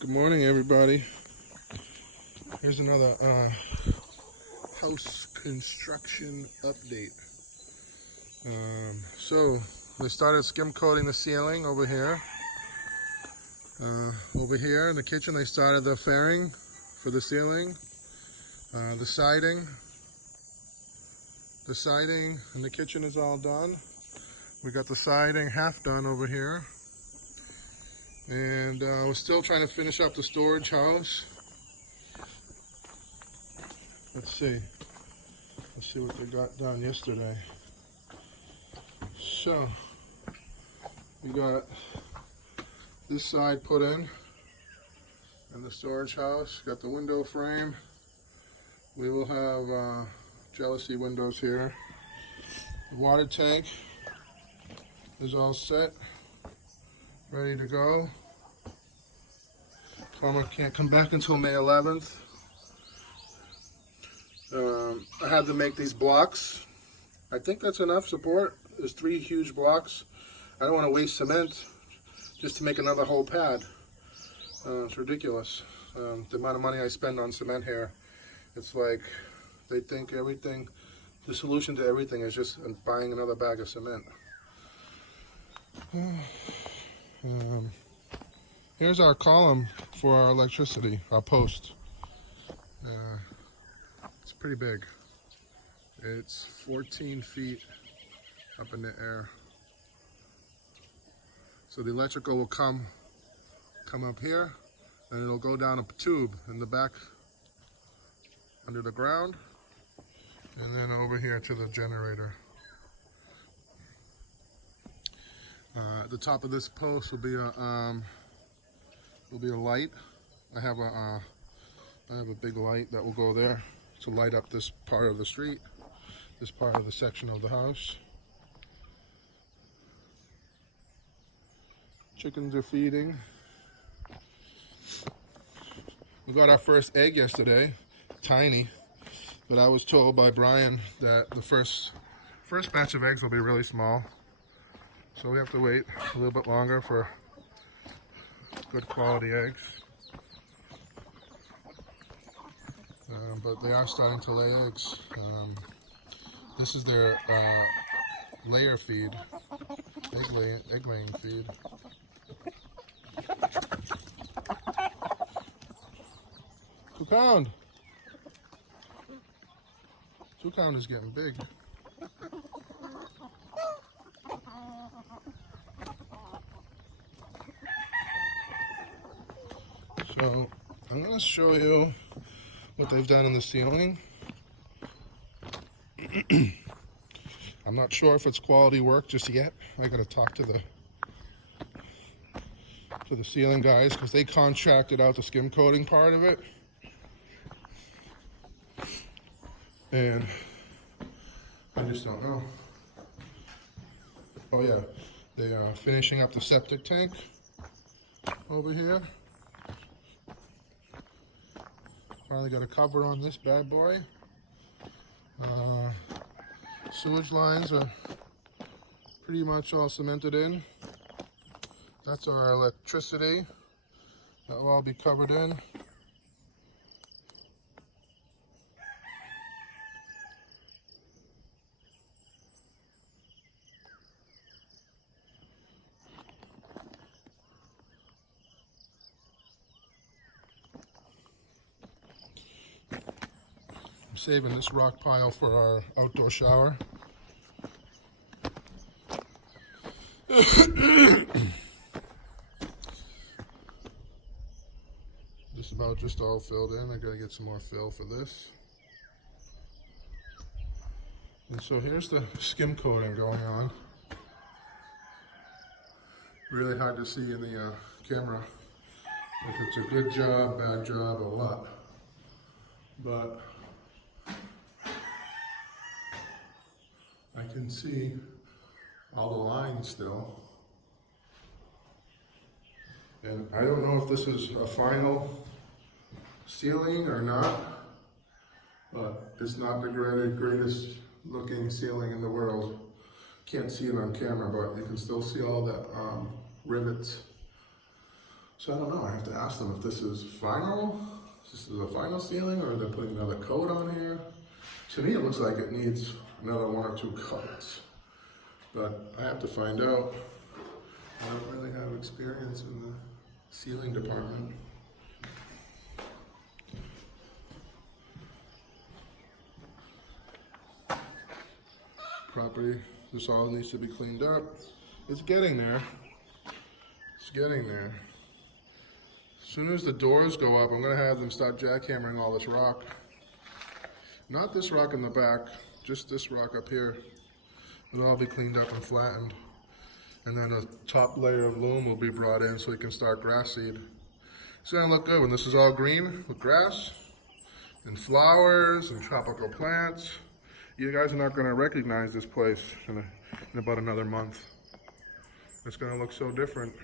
Good morning, everybody. Here's another house construction update. So they started skim coating the ceiling over here. Over here in the kitchen, they started the fairing for the ceiling. The siding in the kitchen is all done. We got the siding half done over here. And we're still trying to finish up the storage house. Let's see what they got done yesterday. So we got this side put in the storage house. Got the window frame. We will have jealousy windows here. The water tank is all set, ready to go. Plumber can't come back until May 11th. I had to make these blocks. I think that's enough support. There's 3 huge blocks. I don't want to waste cement just to make another whole pad. It's ridiculous. The amount of money I spend on cement here. It's like they think everything, the solution to everything is just buying another bag of cement. Here's our column for our electricity, our post. It's pretty big. It's 14 feet up in the air. So the electrical will come up here, and it'll go down a tube in the back under the ground, and then over here to the generator. At the top of this post will be a light. I have a big light that will go there to light up this part of the street, this part of the section of the house. Chickens are feeding. We got our first egg yesterday, tiny, but I was told by Brian that the first batch of eggs will be really small. So we have to wait a little bit longer for good quality eggs. But they are starting to lay eggs. This is their layer feed, egg laying feed. Two-pound is getting big. So I'm going to show you what they've done in the ceiling. I'm not sure if it's quality work just yet. I got to talk to the ceiling guys because they contracted out the skim coating part of it. And I just don't know. Oh yeah, they are finishing up the septic tank over here. Finally got a cover on this bad boy. Sewage lines are pretty much all cemented in. That's our electricity. That will all be covered in. Saving this rock pile for our outdoor shower. Just all filled in. I gotta get some more fill for this. And so here's the skim coating going on. Really hard to see in the camera if it's a good job, bad job, or what. But I can see all the lines still. And I don't know if this is a final ceiling or not, but it's not the greatest looking ceiling in the world. Can't see it on camera, but you can still see all the rivets So I don't know, I have to ask them if this is final, if this is a final ceiling, or they're putting another coat on here. To me, it looks like it needs another 1 or 2 coats, but I have to find out. I don't really have experience in the ceiling department. Property, this all needs to be cleaned up. It's getting there. It's getting there. As soon as the doors go up, I'm gonna have them start jackhammering all this rock. Not this rock in the back, just this rock up here. It'll all be cleaned up and flattened. And then a top layer of loam will be brought in so we can start grass seed. It's gonna look good when this is all green with grass and flowers and tropical plants. You guys are not gonna recognize this place in about another month. It's gonna look so different.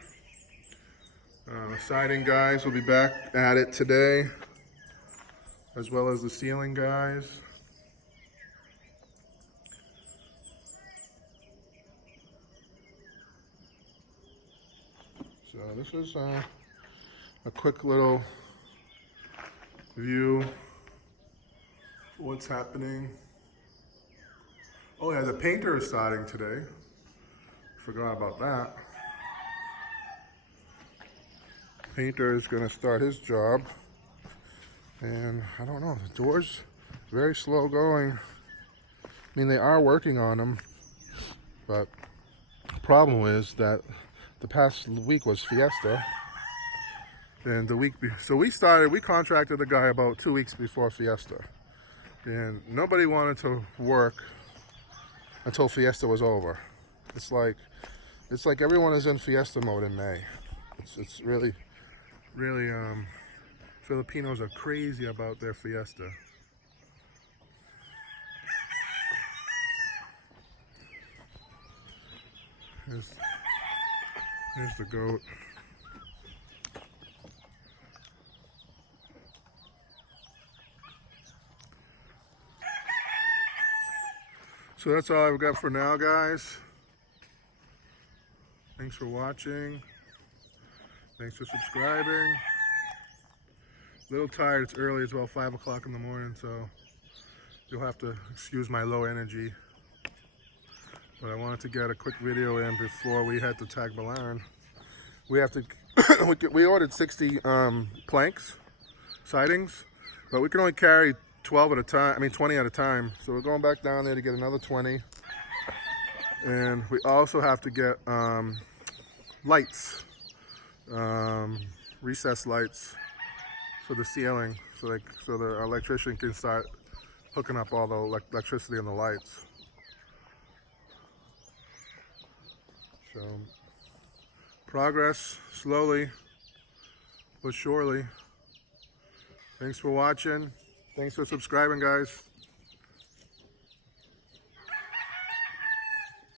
Siding guys will be back at it today, as well as the ceiling guys. So this is a quick little view of what's happening. Oh yeah, the painter is starting today. Forgot about that. Painter is going to start his job, and I don't know, the door's very slow going. I mean, they are working on them, but the problem is that the past week was Fiesta, and the week so we contracted the guy about 2 weeks before Fiesta, and nobody wanted to work until Fiesta was over. It's like everyone is in Fiesta mode in May. It's really Filipinos are crazy about their Fiesta. Here's the goat. So that's all I've got for now, guys. Thanks for watching. Thanks for subscribing. A little tired, it's early, it's about 5 o'clock in the morning, so you'll have to excuse my low energy. But I wanted to get a quick video in before we head to Tagbilaran. We have to, we ordered 60 planks, sidings, but we can only carry 20 at a time. So we're going back down there to get another 20. And we also have to get lights. Recessed lights for the ceiling, so the electrician can start hooking up all the electricity and the lights. So progress, slowly but surely. Thanks for watching. Thanks for subscribing, guys.